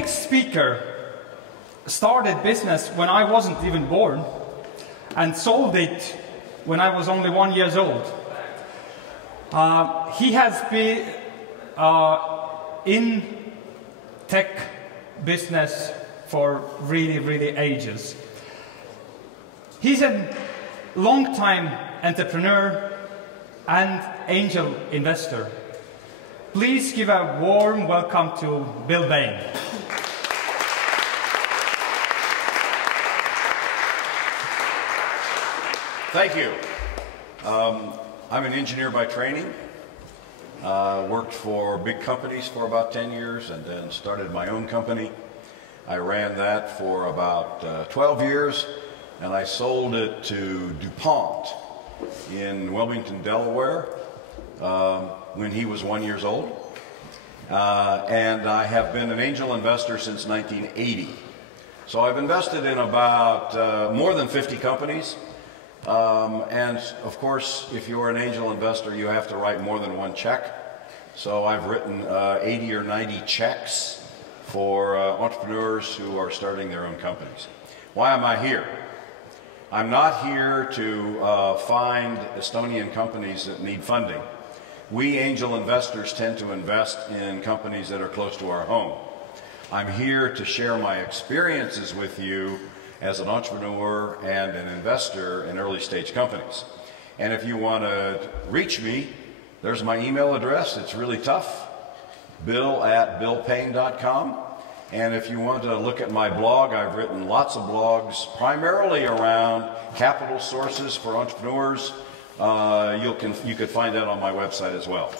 next speaker started business when I wasn't even born and sold it when I was only 1 year old. He has been in tech business for really ages. He's a long-time entrepreneur and angel investor. Please give a warm welcome to Bill Bain. Thank you. I'm an engineer by training. Worked for big companies for about 10 years and then started my own company. I ran that for about 12 years and I sold it to DuPont in Wilmington, Delaware when he was 1 year old. And I have been an angel investor since 1980. So I've invested in about more than 50 companies. And of course, if you're an angel investor, you have to write more than one check. So I've written 80 or 90 checks for entrepreneurs who are starting their own companies. Why am I here? I'm not here to find Estonian companies that need funding. We angel investors tend to invest in companies that are close to our home. I'm here to share my experiences with you as an entrepreneur and an investor in early stage companies. And if you want to reach me, there's my email address. It's really tough, bill@billpayne.com. And if you want to look at my blog, I've written lots of blogs, primarily around capital sources for entrepreneurs. You could find that on my website as well.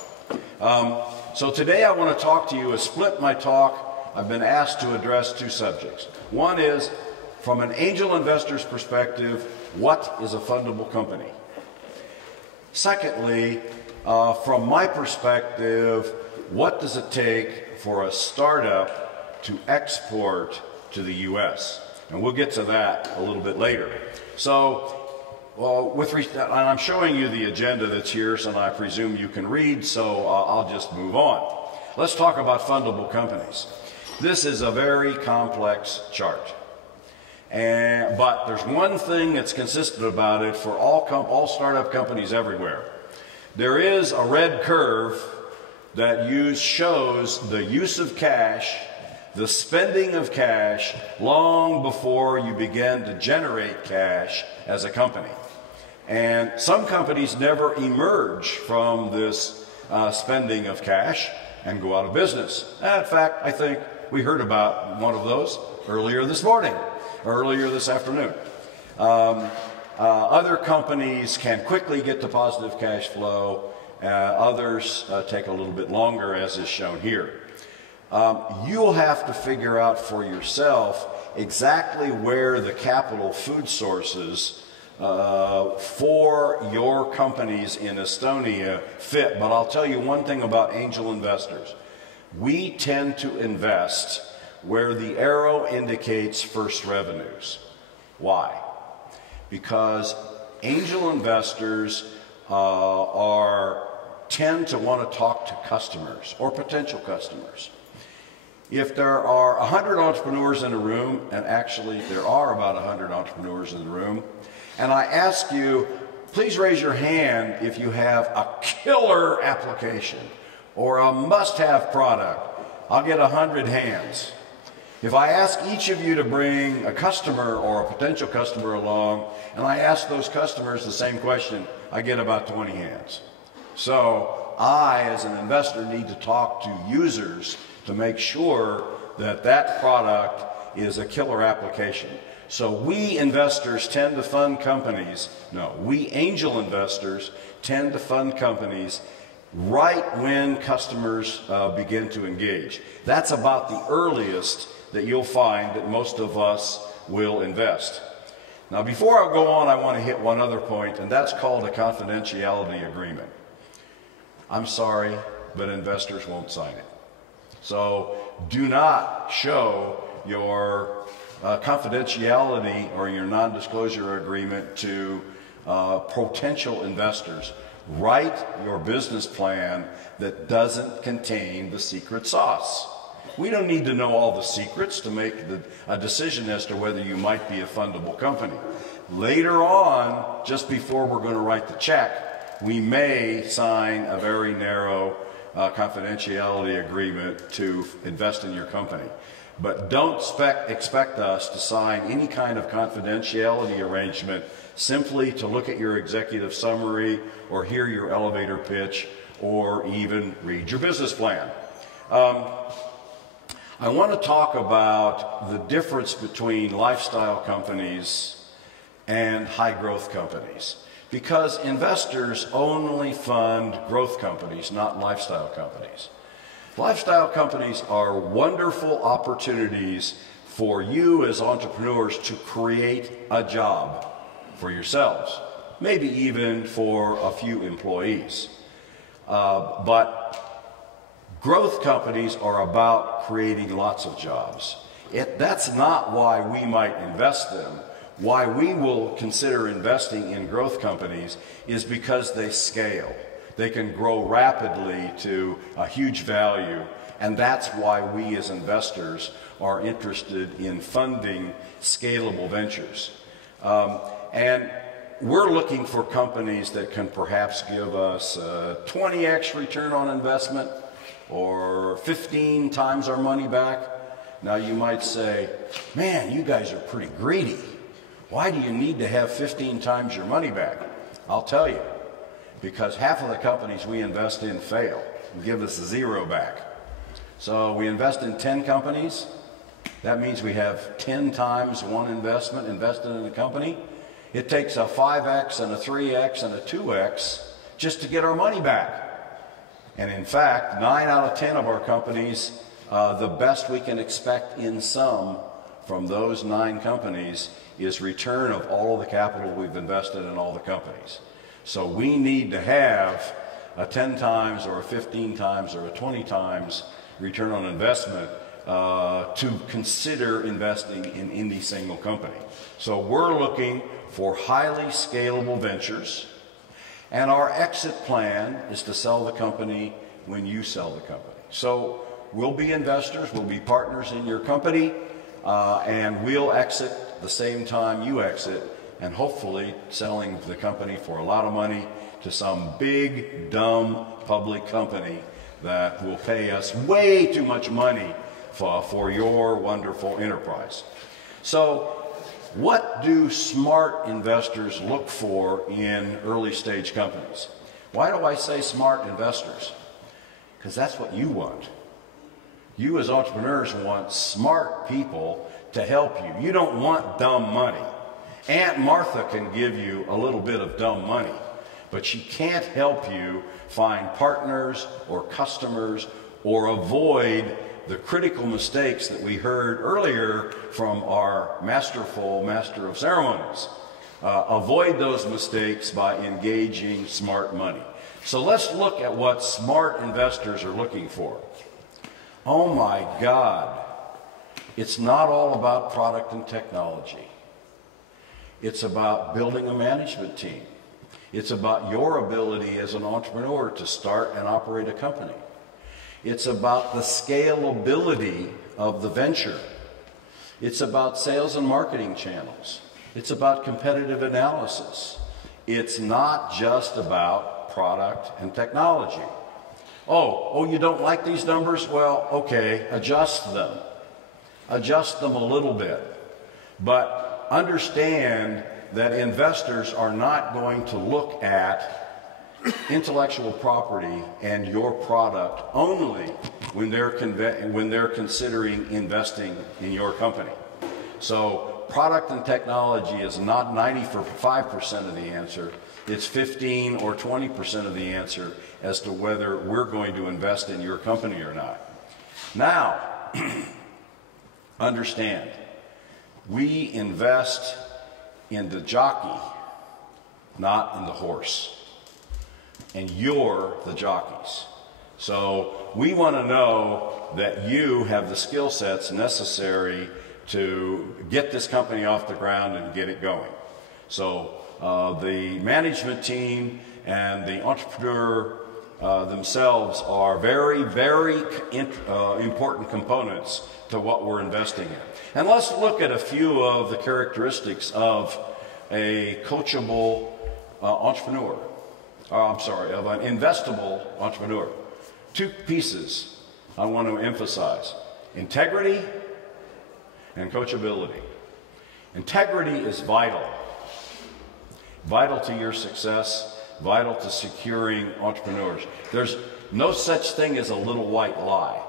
So today I want to talk to you, split my talk. I've been asked to address two subjects. One is, from an angel investor's perspective, what is a fundable company? Secondly, from my perspective, what does it take for a startup to export to the US? And we'll get to that a little bit later. So, and I'm showing you the agenda that's here, so I presume you can read, so I'll just move on. Let's talk about fundable companies. This is a very complex chart. But there's one thing that's consistent about it for all startup companies everywhere. There is a red curve that shows the use of cash, the spending of cash, long before you begin to generate cash as a company. And some companies never emerge from this spending of cash and go out of business. In fact, I think we heard about one of those earlier this morning. Earlier this afternoon. Other companies can quickly get to positive cash flow. Others take a little bit longer, as is shown here. You'll have to figure out for yourself exactly where the capital food sources for your companies in Estonia fit. But I'll tell you one thing about angel investors. We tend to invest where the arrow indicates first revenues. Why? Because angel investors tend to want to talk to customers or potential customers. If there are 100 entrepreneurs in a room, and actually there are about 100 entrepreneurs in the room, and I ask you, please raise your hand if you have a killer application or a must-have product. I'll get 100 hands. If I ask each of you to bring a customer or a potential customer along, and I ask those customers the same question, I get about 20 hands. So I, as an investor, need to talk to users to make sure that that product is a killer application. So we investors tend to fund companies, we angel investors tend to fund companies right when customers begin to engage. That's about the earliest that you'll find that most of us will invest. Now, before I go on, I want to hit one other point, and that's called a confidentiality agreement. I'm sorry, but investors won't sign it. So do not show your confidentiality or your non-disclosure agreement to potential investors. Write your business plan that doesn't contain the secret sauce. We don't need to know all the secrets to make a decision as to whether you might be a fundable company. Later on, just before we're going to write the check, we may sign a very narrow confidentiality agreement to invest in your company. But don't expect us to sign any kind of confidentiality arrangement simply to look at your executive summary or hear your elevator pitch or even read your business plan. I want to talk about the difference between lifestyle companies and high growth companies, because investors only fund growth companies, not lifestyle companies. Lifestyle companies are wonderful opportunities for you as entrepreneurs to create a job for yourselves, maybe even for a few employees. But growth companies are about creating lots of jobs. That's not why we might invest them. Why we will consider investing in growth companies is because they scale. They can grow rapidly to a huge value, and that's why we as investors are interested in funding scalable ventures. And we're looking for companies that can perhaps give us a 20x return on investment or 15 times our money back. Now you might say, man, you guys are pretty greedy. Why do you need to have 15 times your money back? I'll tell you, because half of the companies we invest in fail and give us 0 back. So we invest in 10 companies. That means we have 10 times one investment invested in a company. It takes a 5x and a 3x and a 2x just to get our money back. And in fact, 9 out of 10 of our companies, the best we can expect in sum from those 9 companies is return of all of the capital we've invested in all the companies. So we need to have a 10 times or a 15 times or a 20 times return on investment to consider investing in any single company. So we're looking for highly scalable ventures, and our exit plan is to sell the company when you sell the company. So we'll be investors, we'll be partners in your company, and we'll exit the same time you exit, and hopefully selling the company for a lot of money to some big, dumb public company that will pay us way too much money for your wonderful enterprise. So what do smart investors look for in early stage companies? Why do I say smart investors? Because that's what you want. You as entrepreneurs want smart people to help you. You don't want dumb money. Aunt Martha can give you a little bit of dumb money, but she can't help you find partners or customers or avoid the critical mistakes that we heard earlier from our masterful master of ceremonies. Avoid those mistakes by engaging smart money. So let's look at what smart investors are looking for. Oh my God, it's not all about product and technology. It's about building a management team. It's about your ability as an entrepreneur to start and operate a company. It's about the scalability of the venture. It's about sales and marketing channels. It's about competitive analysis. It's not just about product and technology. Oh, you don't like these numbers? Well, okay, adjust them. Adjust them a little bit. But understand that investors are not going to look at intellectual property and your product only when they're considering investing in your company. So product and technology is not 95% of the answer. It's 15 or 20% of the answer as to whether we're going to invest in your company or not. Now, understand, we invest in the jockey, not in the horse. And you're the jockeys. So we want to know that you have the skill sets necessary to get this company off the ground and get it going. So the management team and the entrepreneur themselves are very, very important components to what we're investing in. And let's look at a few of the characteristics of a coachable entrepreneur. Of an investable entrepreneur. Two pieces I want to emphasize: integrity and coachability. Integrity is vital. Vital to your success, vital to securing entrepreneurs. There's no such thing as a little white lie.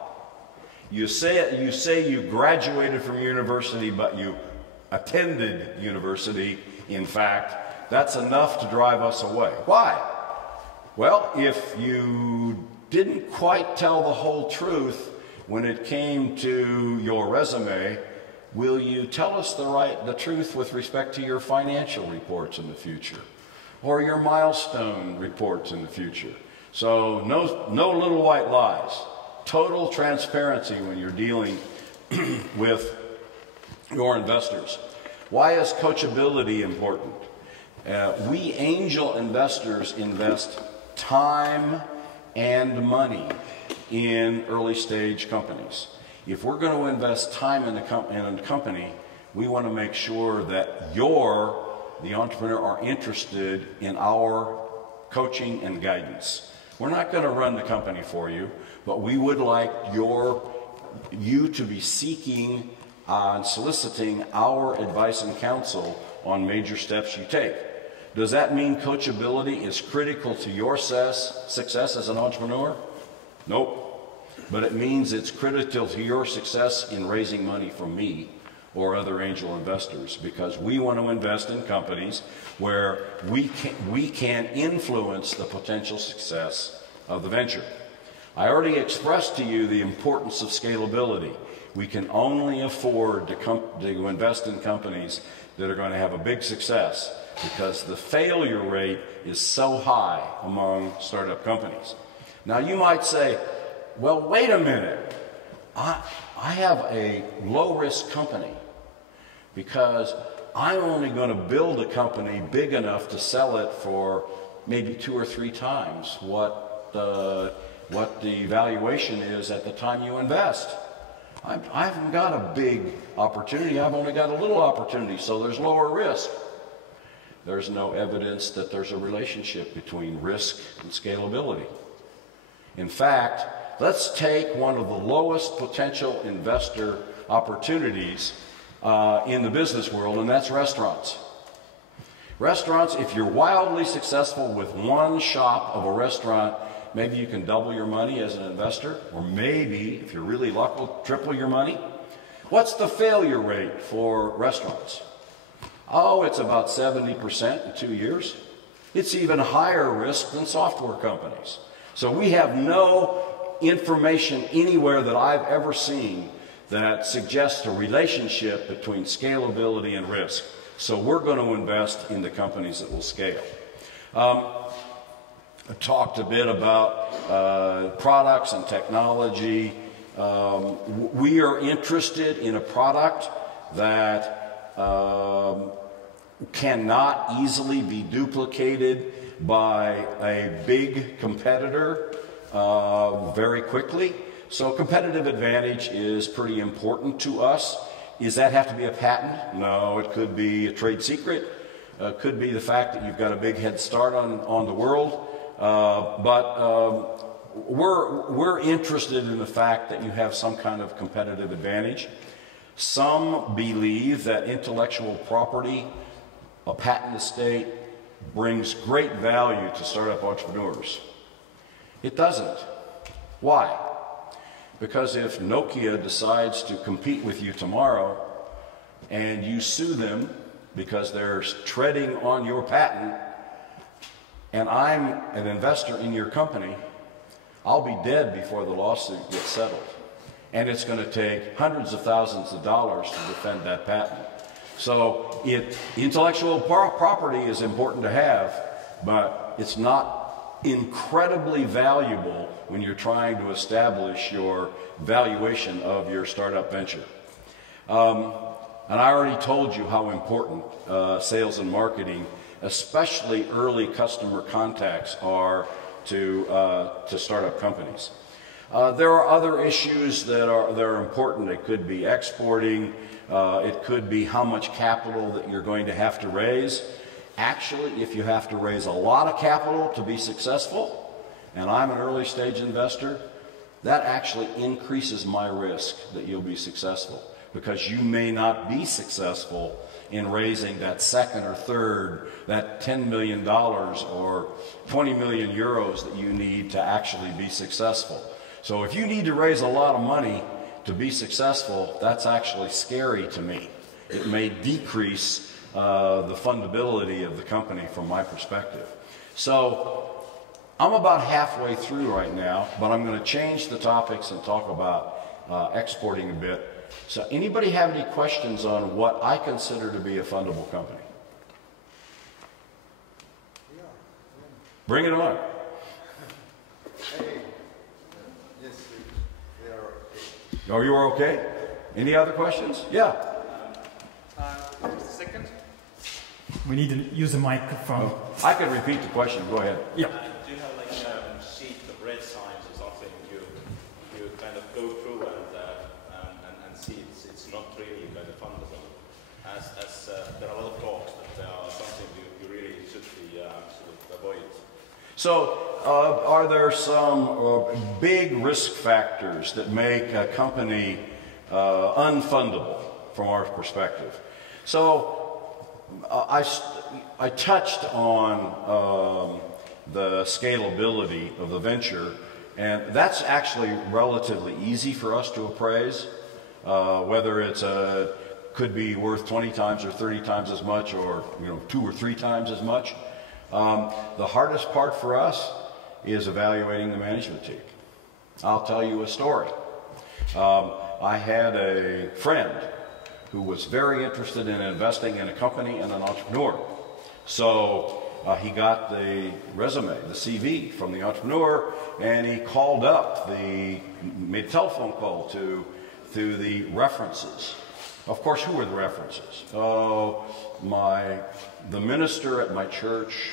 You say you graduated from university, but you attended university. In fact, that's enough to drive us away. Why? Well, if you didn't quite tell the whole truth when it came to your resume, will you tell us the truth with respect to your financial reports in the future, or your milestone reports in the future? So no little white lies. Total transparency when you're dealing with your investors. Why is coachability important? We angel investors invest time and money in early stage companies. If we're going to invest time in a company, we want to make sure that the entrepreneur, are interested in our coaching and guidance. We're not going to run the company for you, but we would like you to be seeking and soliciting our advice and counsel on major steps you take. Does that mean coachability is critical to your success as an entrepreneur? Nope. But it means it's critical to your success in raising money from me or other angel investors, because we want to invest in companies where we can influence the potential success of the venture. I already expressed to you the importance of scalability. We can only afford to invest in companies that are going to have a big success, because the failure rate is so high among startup companies. Now you might say, well, wait a minute. I have a low-risk company because I'm only going to build a company big enough to sell it for maybe 2 or 3 times what the valuation is at the time you invest. I haven't got a big opportunity. I've only got a little opportunity, so there's lower risk. There's no evidence that there's a relationship between risk and scalability. In fact, let's take one of the lowest potential investor opportunities in the business world, and that's restaurants. Restaurants, if you're wildly successful with one shop of a restaurant, maybe you can double your money as an investor, or maybe, if you're really lucky, triple your money. What's the failure rate for restaurants? Oh, it's about 70% in 2 years. It's even higher risk than software companies. So we have no information anywhere that I've ever seen that suggests a relationship between scalability and risk. So we're going to invest in the companies that will scale. I talked a bit about products and technology. We are interested in a product that cannot easily be duplicated by a big competitor very quickly. So competitive advantage is pretty important to us. Does that have to be a patent? No, it could be a trade secret. It could be the fact that you've got a big head start on the world. We're interested in the fact that you have some kind of competitive advantage. Some believe that intellectual property, a patent estate, brings great value to startup entrepreneurs. It doesn't. Why? Because if Nokia decides to compete with you tomorrow and you sue them because they're treading on your patent, and I'm an investor in your company, I'll be dead before the lawsuit gets settled. And it's going to take hundreds of thousands of dollars to defend that patent. So intellectual property is important to have, but it's not incredibly valuable when you're trying to establish your valuation of your startup venture. And I already told you how important sales and marketing, especially early customer contacts, are to start up companies. There are other issues that are important. It could be exporting. It could be how much capital that you're going to have to raise. Actually, if you have to raise a lot of capital to be successful, and I'm an early stage investor, that actually increases my risk that you'll be successful, because you may not be successful in raising that second or third, that $10 million or 20 million euros that you need to actually be successful. So if you need to raise a lot of money to be successful, that's actually scary to me. It may decrease the fundability of the company from my perspective. So I'm about halfway through right now, but I'm going to change the topics and talk about exporting a bit. So anybody have any questions on what I consider to be a fundable company? Bring it on. Yes, they are okay. Oh, you are okay? Any other questions? Yeah. Just a second. We need to use a microphone. I can repeat the question. Go ahead. Yeah. Do you have like a sheet of red signs or something you kind of go through and see it's not really kind of fundable? As there are a lot of talks that something you really should be should avoid. So, are there some big risk factors that make a company unfundable from our perspective? So, I touched on the scalability of the venture, and that's actually relatively easy for us to appraise, whether it's could be worth 20 times or 30 times as much, or 2 or 3 times as much. The hardest part for us is evaluating the management team. I'll tell you a story. I had a friend who was very interested in investing in a company and an entrepreneur. So he got the resume, the CV from the entrepreneur, and he called up, made a telephone call to the references. Of course, who were the references? Oh, the minister at my church,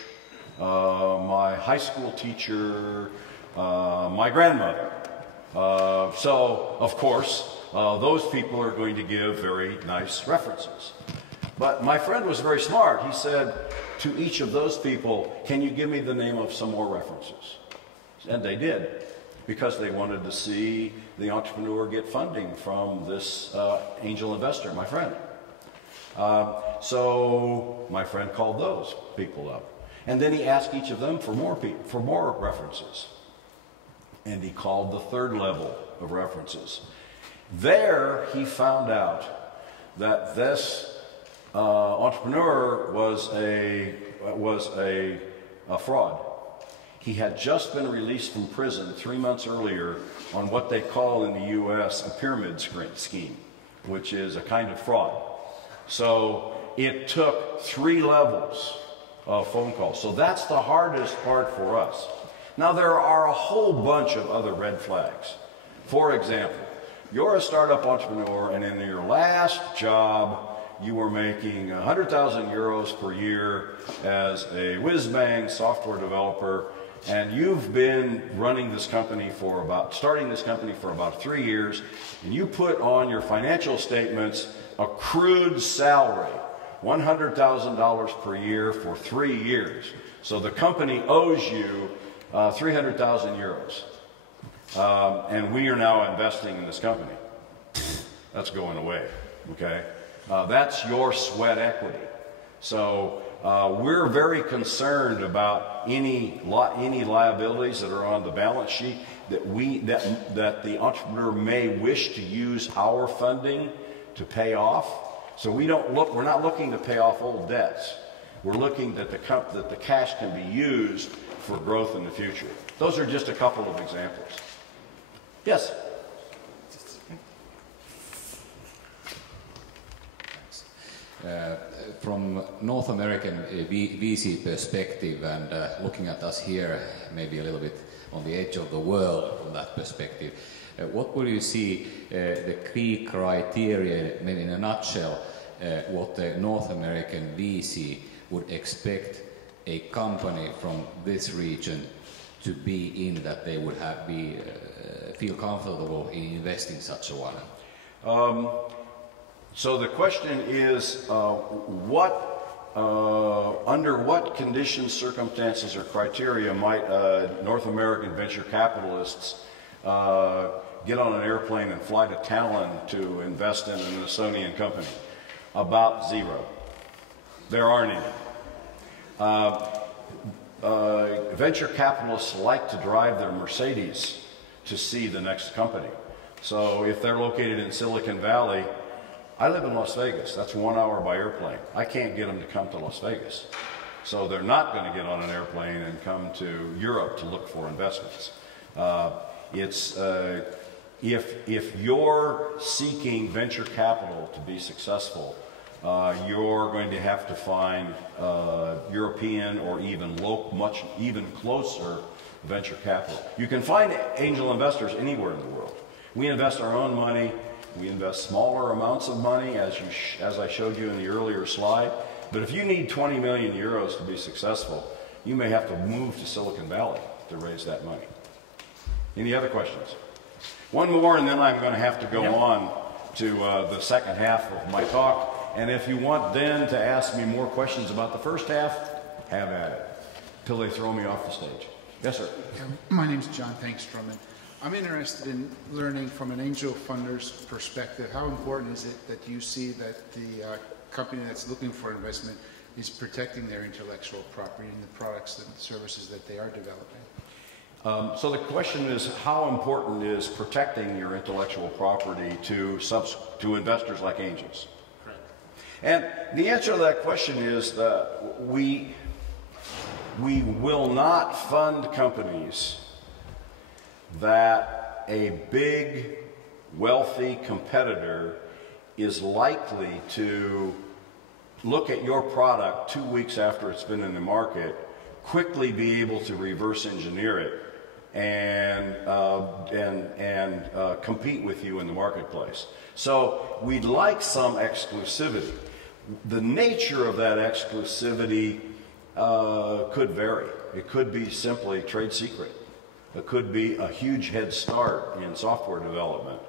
my high school teacher, my grandmother. So, of course, those people are going to give very nice references. But my friend was very smart. He said to each of those people, "Can you give me the name of some more references?" And they did, because they wanted to see the entrepreneur get funding from this angel investor, my friend. So my friend called those people up. And then he asked each of them for more references. And he called the third level of references. There he found out that this entrepreneur was a fraud. He had just been released from prison 3 months earlier on what they call in the U.S. a pyramid scheme, which is a kind of fraud. So it took 3 levels of phone calls. So that's the hardest part for us. Now there are a whole bunch of other red flags. For example, you're a startup entrepreneur, and in your last job you were making 100,000 euros per year as a whiz-bang software developer, and you've been running this company starting this company for about 3 years, and you put on your financial statements accrued salary, $100,000 per year for 3 years. So the company owes you 300,000 euros. And we are now investing in this company. That's going away, okay? That's your sweat equity. So we're very concerned about any liabilities that are on the balance sheet that the entrepreneur may wish to use our funding to pay off. So we're not looking to pay off old debts. We're looking that the cash can be used for growth in the future. Those are just a couple of examples. Yes? From North American VC perspective, and looking at us here, maybe a little bit on the edge of the world from that perspective, what would you see the key criteria, maybe in a nutshell, what the North American VC would expect a company from this region to be in that they would feel comfortable in investing such a one? So the question is, under what conditions, circumstances, or criteria might North American venture capitalists get on an airplane and fly to Tallinn to invest in an Estonian company? About zero. There aren't any. Venture capitalists like to drive their Mercedes to see the next company. So if they're located in Silicon Valley, I live in Las Vegas. That's 1 hour by airplane. I can't get them to come to Las Vegas. So they're not going to get on an airplane and come to Europe to look for investments. If you're seeking venture capital to be successful, you're going to have to find European or even closer venture capital. You can find angel investors anywhere in the world. We invest our own money. We invest smaller amounts of money, as I showed you in the earlier slide. But if you need 20 million euros to be successful, you may have to move to Silicon Valley to raise that money. Any other questions? One more, and then I'm going to have to go on to the second half of my talk. And if you want then to ask me more questions about the first half, have at it, till they throw me off the stage. Yes, sir. My name's John Tankstrom. I'm interested in learning from an angel funder's perspective, how important is it that you see that the company that's looking for investment is protecting their intellectual property and the products and services that they are developing? So the question is, how important is protecting your intellectual property to investors like angels? Correct. And the answer to that question is that we will not fund companies that a big, wealthy competitor is likely to look at your product 2 weeks after it's been in the market, quickly be able to reverse engineer it, and compete with you in the marketplace. So we'd like some exclusivity. The nature of that exclusivity could vary. It could be simply trade secret. It could be a huge head start in software development.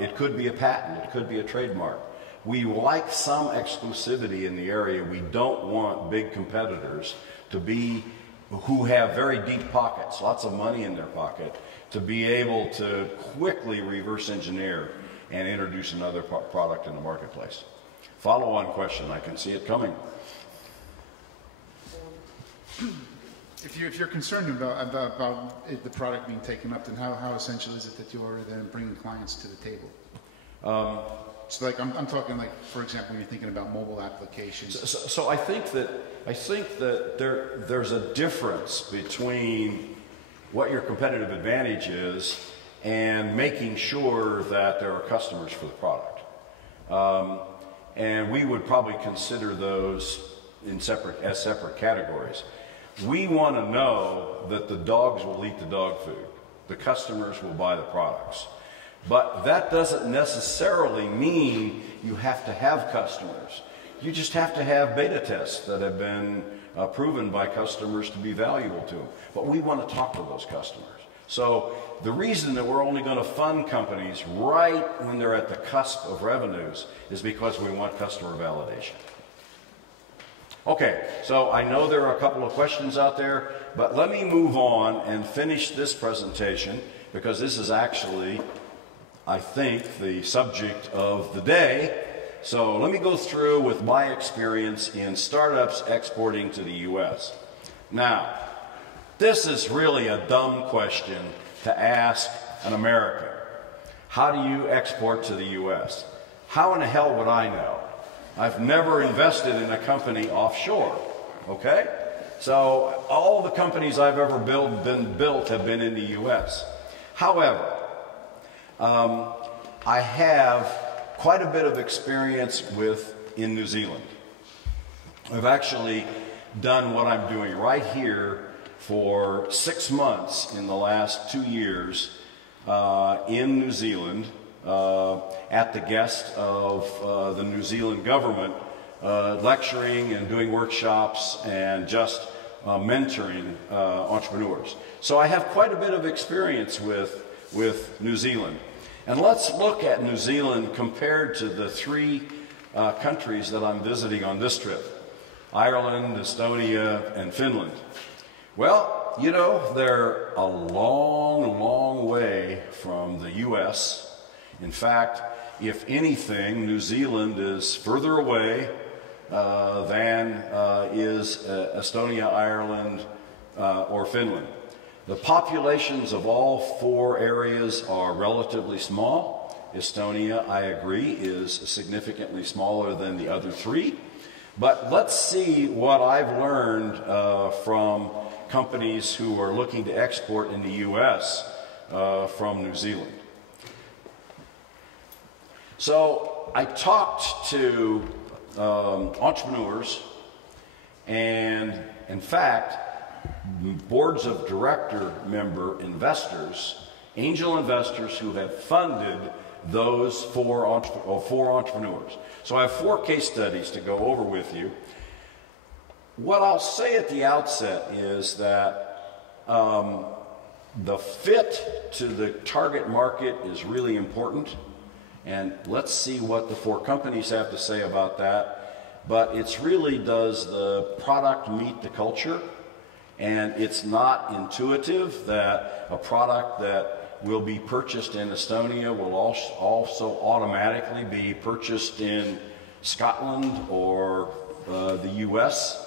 It could be a patent. It could be a trademark. We like some exclusivity in the area. We don't want big competitors who have very deep pockets, lots of money in their pocket, to be able to quickly reverse engineer and introduce another product in the marketplace. Follow-on question. I can see it coming. If you're concerned about the product being taken up, then how essential is it that you are then bringing clients to the table? So like I'm talking like, for example, when you're thinking about mobile applications. So I think that there's a difference between what your competitive advantage is and making sure that there are customers for the product. And we would probably consider those as separate categories. We want to know that the dogs will eat the dog food. The customers will buy the products. But that doesn't necessarily mean you have to have customers. You just have to have beta tests that have been proven by customers to be valuable to them. But we want to talk to those customers. So the reason that we're only going to fund companies right when they're at the cusp of revenues is because we want customer validation. Okay, so I know there are a couple of questions out there, but let me move on and finish this presentation, because this is actually, I think, the subject of the day. So let me go through with my experience in startups exporting to the U.S. Now, this is really a dumb question to ask an American. How do you export to the U.S.? How in the hell would I know? I've never invested in a company offshore, okay? So all the companies I've ever been built have been in the U.S. However, I have quite a bit of experience in New Zealand. I've actually done what I'm doing right here for 6 months in the last 2 years in New Zealand, at the guest of the New Zealand government, lecturing and doing workshops and just mentoring entrepreneurs. So I have quite a bit of experience with New Zealand. And let's look at New Zealand compared to the three countries that I'm visiting on this trip: Ireland, Estonia, and Finland. Well, you know, they're a long, long way from the U.S. In fact, if anything, New Zealand is further away than is Estonia, Ireland, or Finland. The populations of all four areas are relatively small. Estonia, I agree, is significantly smaller than the other three. But let's see what I've learned from companies who are looking to export in the U.S. From New Zealand. So I talked to entrepreneurs and, in fact, boards of director member investors, angel investors who have funded those four entrepreneurs. So I have 4 case studies to go over with you. What I'll say at the outset is that the fit to the target market is really important. And let's see what the 4 companies have to say about that. But it's really, does the product meet the culture? And it's not intuitive that a product that will be purchased in Estonia will also automatically be purchased in Scotland or the US.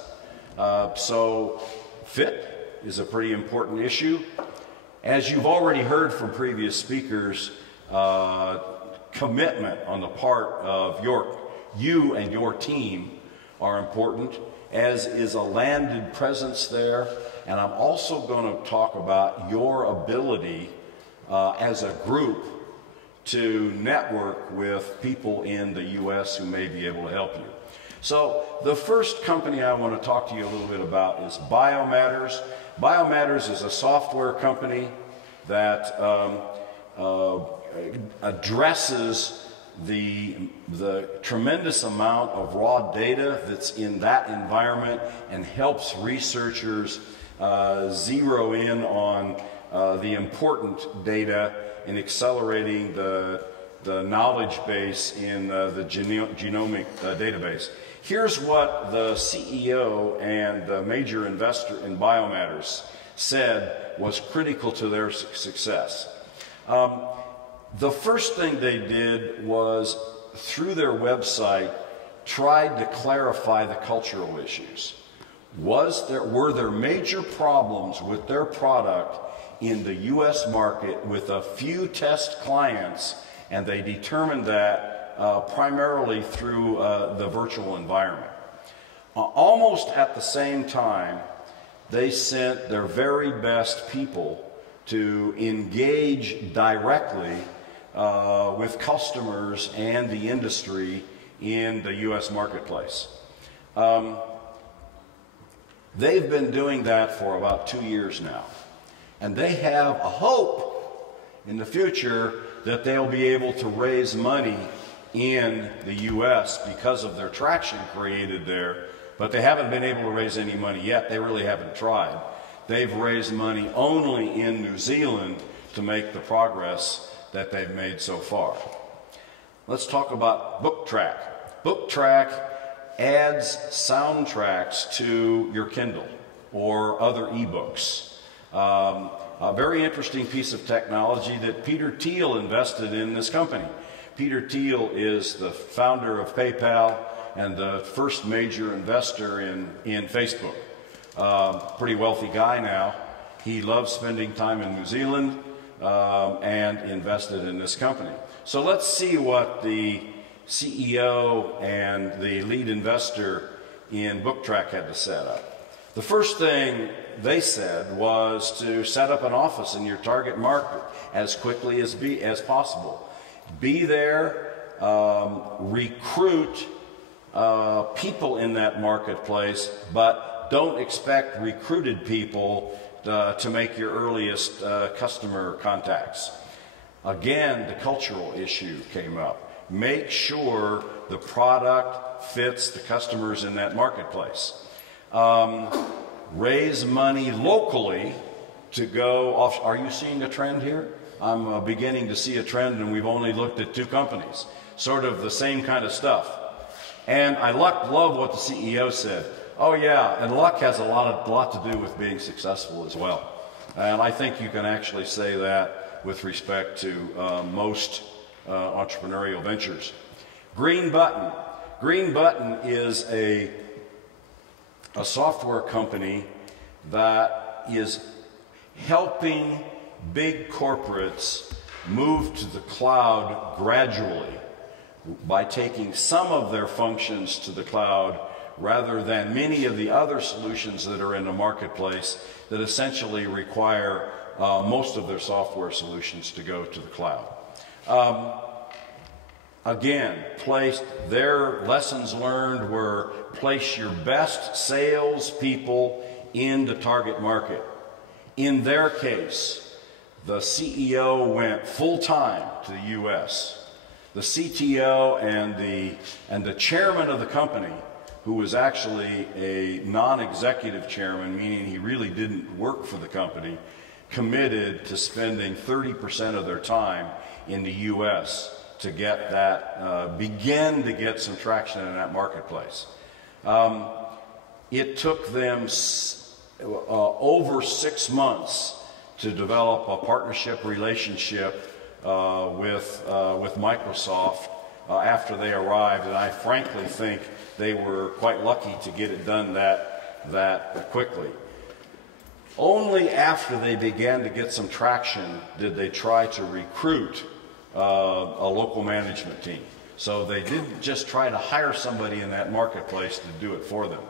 So fit is a pretty important issue. As you've already heard from previous speakers, commitment on the part of you and your team are important, as is a landed presence there. And I'm also going to talk about your ability as a group to network with people in the U.S. who may be able to help you. So the first company I want to talk to you a little bit about is BioMatters. BioMatters is a software company that addresses the tremendous amount of raw data that's in that environment and helps researchers zero in on the important data in accelerating the knowledge base in the genomic database. Here's what the CEO and the major investor in BioMatters said was critical to their success. The first thing they did was, through their website, tried to clarify the cultural issues. Were there major problems with their product in the U.S. market with a few test clients, and they determined that primarily through the virtual environment. Almost at the same time, they sent their very best people to engage directly with customers and the industry in the U.S. marketplace. They've been doing that for about 2 years now. And they have a hope in the future that they'll be able to raise money in the U.S. because of their traction created there. But they haven't been able to raise any money yet. They really haven't tried. They've raised money only in New Zealand to make the progress that they've made so far. Let's talk about BookTrack. BookTrack adds soundtracks to your Kindle or other ebooks. A very interesting piece of technology that Peter Thiel invested in this company. Peter Thiel is the founder of PayPal and the first major investor in Facebook. Pretty wealthy guy now. He loves spending time in New Zealand and invested in this company. So let's see what the CEO and the lead investor in BookTrack had to set up. The first thing they said was to set up an office in your target market as quickly as possible. Be there, recruit people in that marketplace, but don't expect recruited people to make your earliest customer contacts. Again, the cultural issue came up. Make sure the product fits the customers in that marketplace. raise money locally to go off. Are you seeing a trend here? I'm beginning to see a trend, and we've only looked at 2 companies. Sort of the same kind of stuff. And I love what the CEO said. Oh yeah, and luck has a lot to do with being successful as well. And I think you can actually say that with respect to most entrepreneurial ventures. Green Button. Green Button is a software company that is helping big corporates move to the cloud gradually by taking some of their functions to the cloud rather than many of the other solutions that are in the marketplace that essentially require most of their software solutions to go to the cloud. Again, their lessons learned were place your best salespeople in the target market. In their case, the CEO went full-time to the U.S. The CTO and the chairman of the company, who was actually a non-executive chairman, meaning he really didn't work for the company, committed to spending 30% of their time in the U.S. to get that, begin to get some traction in that marketplace. It took them over 6 months to develop a partnership relationship with Microsoft after they arrived, and I frankly think they were quite lucky to get it done that quickly. Only after they began to get some traction did they try to recruit a local management team. So they didn't just try to hire somebody in that marketplace to do it for them.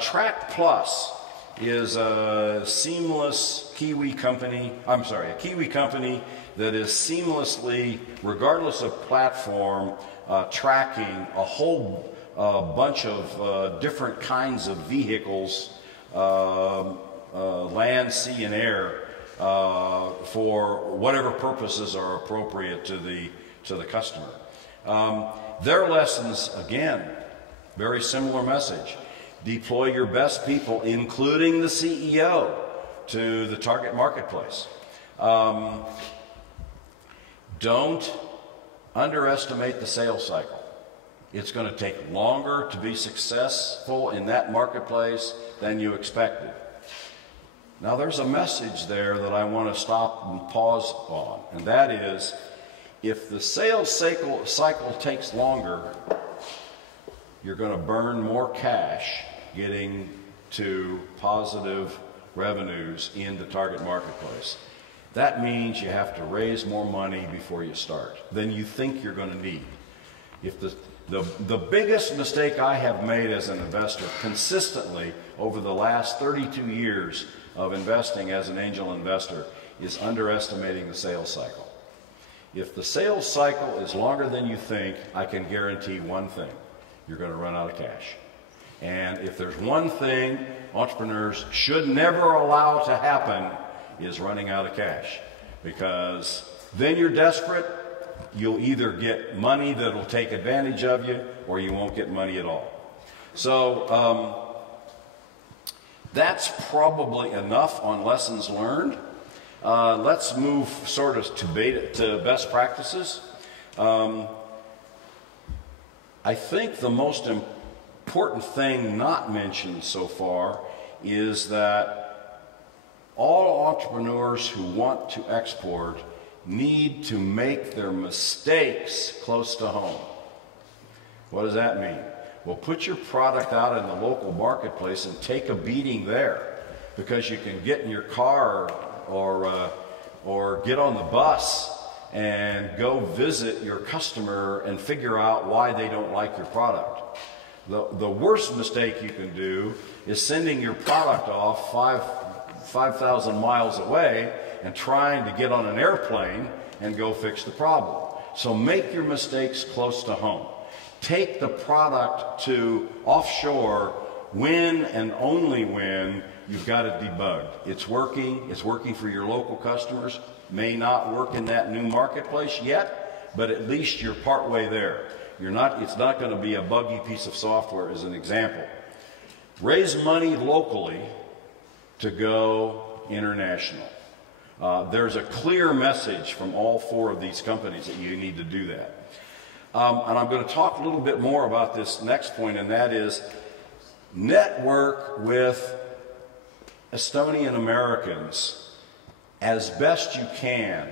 Track Plus is a seamless Kiwi company, a Kiwi company that is seamlessly, regardless of platform, tracking a whole bunch of different kinds of vehicles, land, sea, and air, for whatever purposes are appropriate to the customer. Their lessons, again, very similar message. Deploy your best people, including the CEO, to the target marketplace. Don't underestimate the sales cycle. It's going to take longer to be successful in that marketplace than you expected. Now, there's a message there that I want to stop and pause on, and that is, if the sales cycle takes longer, you're going to burn more cash getting to positive revenues in the target marketplace. That means you have to raise more money before you start than you think you're going to need. If the biggest mistake I have made as an investor consistently over the last 32 years of investing as an angel investor is underestimating the sales cycle. If the sales cycle is longer than you think, I can guarantee one thing: you're going to run out of cash. And if there's one thing entrepreneurs should never allow to happen, is running out of cash. Because then you're desperate, you'll either get money that'll take advantage of you, or you won't get money at all. So that's probably enough on lessons learned. Let's move sort of to best practices. I think the most important thing not mentioned so far is that all entrepreneurs who want to export need to make their mistakes close to home. What does that mean? Well, put your product out in the local marketplace and take a beating there, because you can get in your car or get on the bus and go visit your customer and figure out why they don't like your product. The worst mistake you can do is sending your product off 5,000 miles away and trying to get on an airplane and go fix the problem. So make your mistakes close to home. Take the product to offshore when and only when you've got it debugged. It's working for your local customers. May not work in that new marketplace yet, but at least you're partway there. It's not going to be a buggy piece of software, as an example. raise money locally to go international. There's a clear message from all four of these companies that you need to do that. And I'm going to talk a little bit more about this next point, and that is network with Estonian Americans as best you can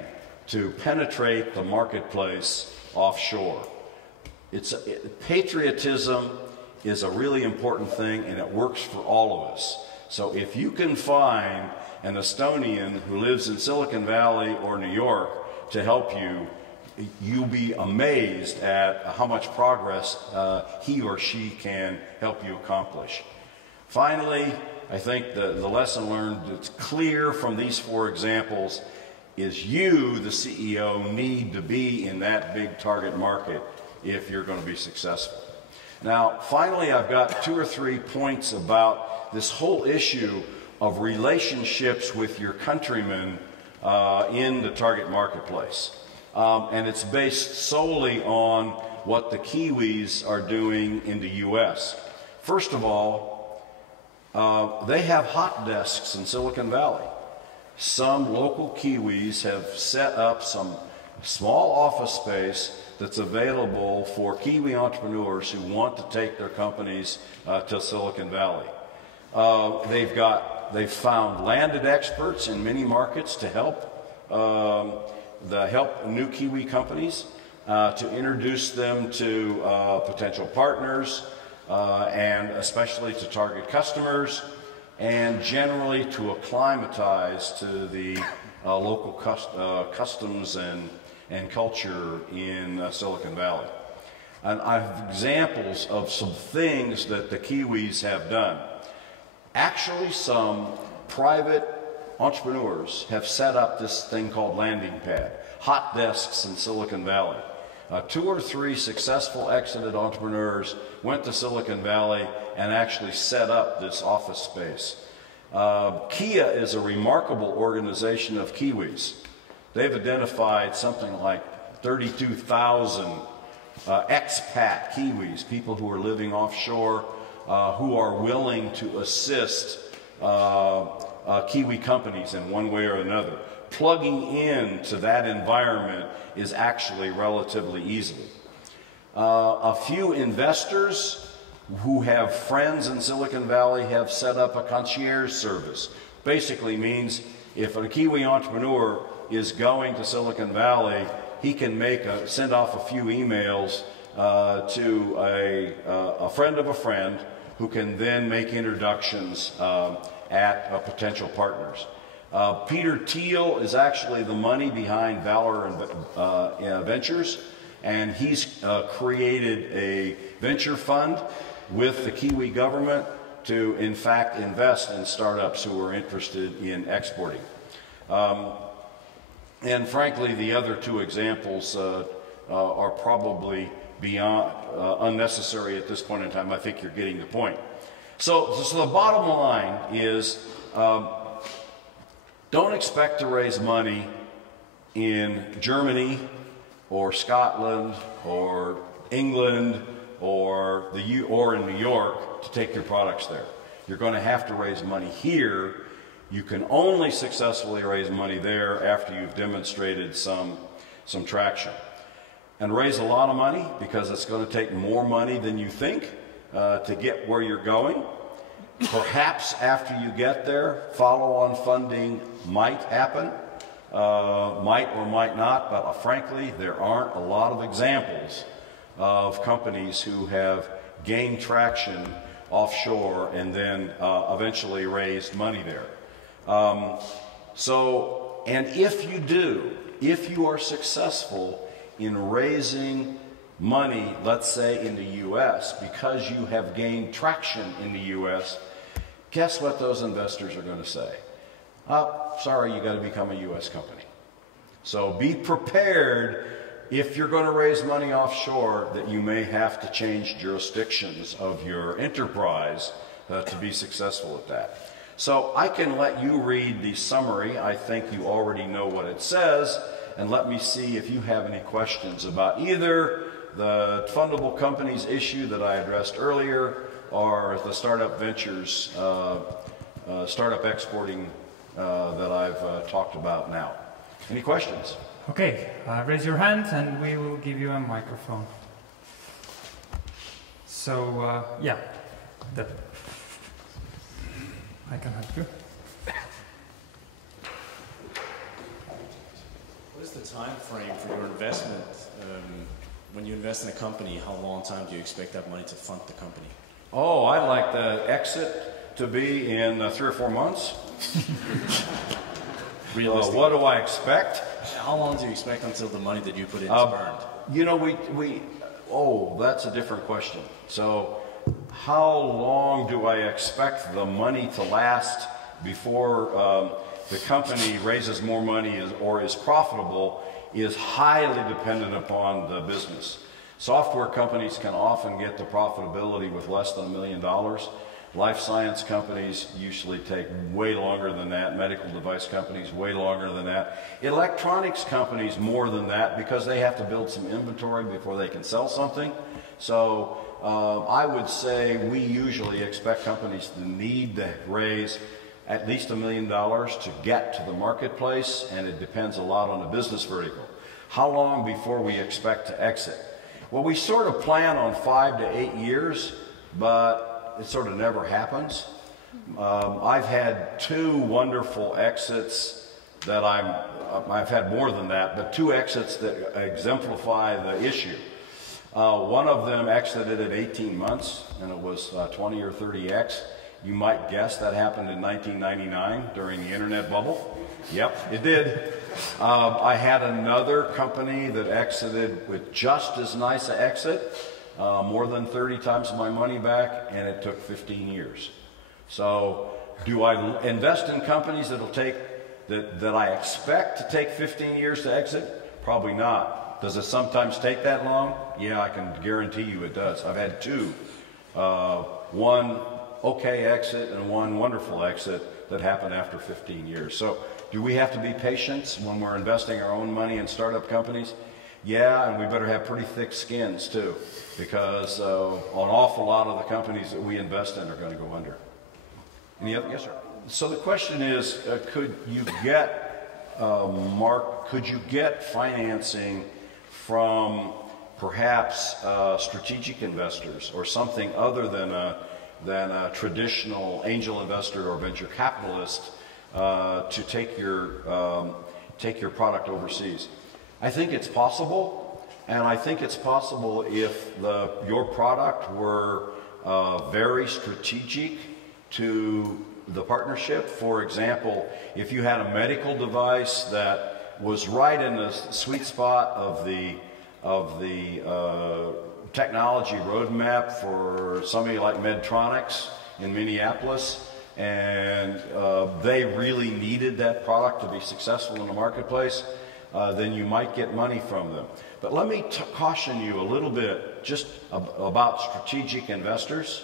to penetrate the marketplace offshore. Patriotism is a really important thing, and it works for all of us. So if you can find an Estonian who lives in Silicon Valley or New York to help you, you'll be amazed at how much progress he or she can help you accomplish. Finally, I think the lesson learned that's clear from these four examples is you, the CEO, need to be in that big target market if you're going to be successful. Now, finally, I've got 2 or 3 points about this whole issue of relationships with your countrymen in the target marketplace. And it's based solely on what the Kiwis are doing in the U.S. First of all, they have hot desks in Silicon Valley. Some local Kiwis have set up some small office space that's available for Kiwi entrepreneurs who want to take their companies to Silicon Valley. They've found landed experts in many markets to help new Kiwi companies, to introduce them to potential partners, and especially to target customers, and generally to acclimatize to the local customs and culture in Silicon Valley. And I have examples of some things that the Kiwis have done. Actually, some private entrepreneurs have set up this thing called Landing Pad, hot desks in Silicon Valley. 2 or 3 successful exited entrepreneurs went to Silicon Valley and actually set up this office space. Kia is a remarkable organization of Kiwis. They've identified something like 32,000 expat Kiwis, people who are living offshore, who are willing to assist Kiwi companies in one way or another. Plugging into that environment is actually relatively easy. A few investors who have friends in Silicon Valley have set up a concierge service. Basically means if a Kiwi entrepreneur is going to Silicon Valley, he can send off a few emails to a friend of a friend who can then make introductions at potential partners. Peter Thiel is actually the money behind Valor Ventures, and he's created a venture fund with the Kiwi government to, in fact, invest in startups who are interested in exporting. And frankly, the other 2 examples are probably beyond unnecessary at this point in time. I think you're getting the point. So the bottom line is, don't expect to raise money in Germany or Scotland or England or in New York to take your products there. You're going to have to raise money here. You can only successfully raise money there after you've demonstrated some traction. And raise a lot of money, because it's going to take more money than you think to get where you're going. Perhaps after you get there, follow-on funding might happen, might or might not, but frankly, there aren't a lot of examples of companies who have gained traction offshore and then eventually raised money there. And if you are successful in raising money, let's say in the U.S., because you have gained traction in the U.S., guess what those investors are going to say? Sorry, you got to become a U.S. company. So be prepared, if you're going to raise money offshore, that you may have to change jurisdictions of your enterprise to be successful at that. So I can let you read the summary. I think you already know what it says, and let me see if you have any questions about either the fundable companies issue that I addressed earlier, are the startup ventures, startup exporting that I've talked about now. Any questions? Okay, raise your hand and we will give you a microphone. So, yeah, I can help you. What is the time frame for your investment? When you invest in a company, how long time do you expect that money to fund the company? Oh, I'd like the exit to be in 3 or 4 months. Realistically, What do I expect? how long do you expect until the money that you put in is burned? You know, that's a different question. So, how long do I expect the money to last before the company raises more money or is profitable is highly dependent upon the business. Software companies can often get to profitability with less than $1 million. Life science companies usually take way longer than that. Medical device companies way longer than that. Electronics companies more than that because they have to build some inventory before they can sell something. So I would say we usually expect companies to need to raise at least $1 million to get to the marketplace, and it depends a lot on the business vertical. How long before we expect to exit? Well, we sort of plan on 5 to 8 years, but it sort of never happens. I've had 2 wonderful exits that I've had more than that, but 2 exits that exemplify the issue. One of them exited at 18 months, and it was 20 or 30x. You might guess that happened in 1999 during the internet bubble. Yep, it did. I had another company that exited with just as nice an exit, more than 30 times my money back, and it took 15 years. So do I invest in companies that'll take, that I expect to take 15 years to exit? Probably not. Does it sometimes take that long? Yeah, I can guarantee you it does. I've had 2. One okay exit and one wonderful exit that happened after 15 years. So do we have to be patient when we're investing our own money in startup companies? Yeah, and we better have pretty thick skins too, because an awful lot of the companies that we invest in are going to go under. Any other? Yes, sir. So the question is, could you get financing from perhaps strategic investors or something other than a traditional angel investor or venture capitalist to take your product overseas? I think it's possible, and I think it's possible if your product were very strategic to the partnership. For example, if you had a medical device that was right in the sweet spot of the technology roadmap for somebody like Medtronic in Minneapolis, and they really needed that product to be successful in the marketplace, then you might get money from them. But let me caution you a little bit just about strategic investors.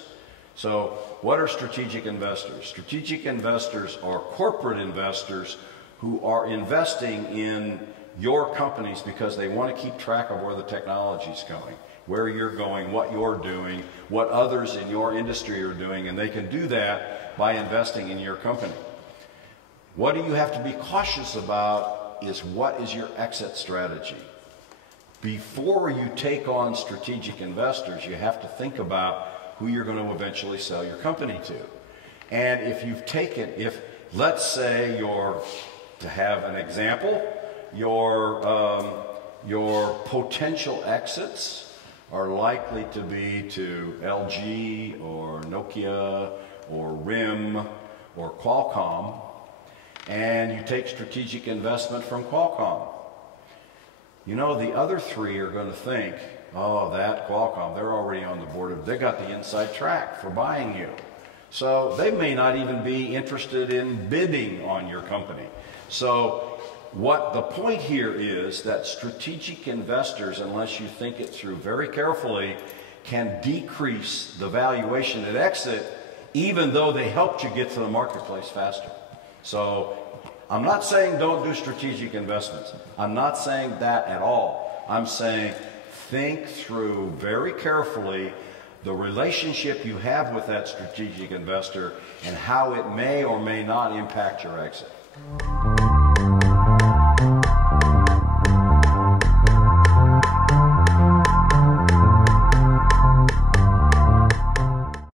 So what are strategic investors? Strategic investors are corporate investors who are investing in your companies because they want to keep track of where the technology is going, where you're going, what you're doing, what others in your industry are doing, and they can do that by investing in your company. What do you have to be cautious about is what is your exit strategy. Before you take on strategic investors, you have to think about who you're going to eventually sell your company to. And if you've taken, let's say to have an example, your potential exits are likely to be to LG or Nokia or RIM or Qualcomm, and you take strategic investment from Qualcomm. You know, the other 3 are going to think, oh, that Qualcomm, they're already on the board. They got the inside track for buying you. So they may not even be interested in bidding on your company. So what the point here is that strategic investors, unless you think it through very carefully, can decrease the valuation at exit, even though they helped you get to the marketplace faster. So I'm not saying don't do strategic investments. I'm not saying that at all. I'm saying think through very carefully the relationship you have with that strategic investor and how it may or may not impact your exit.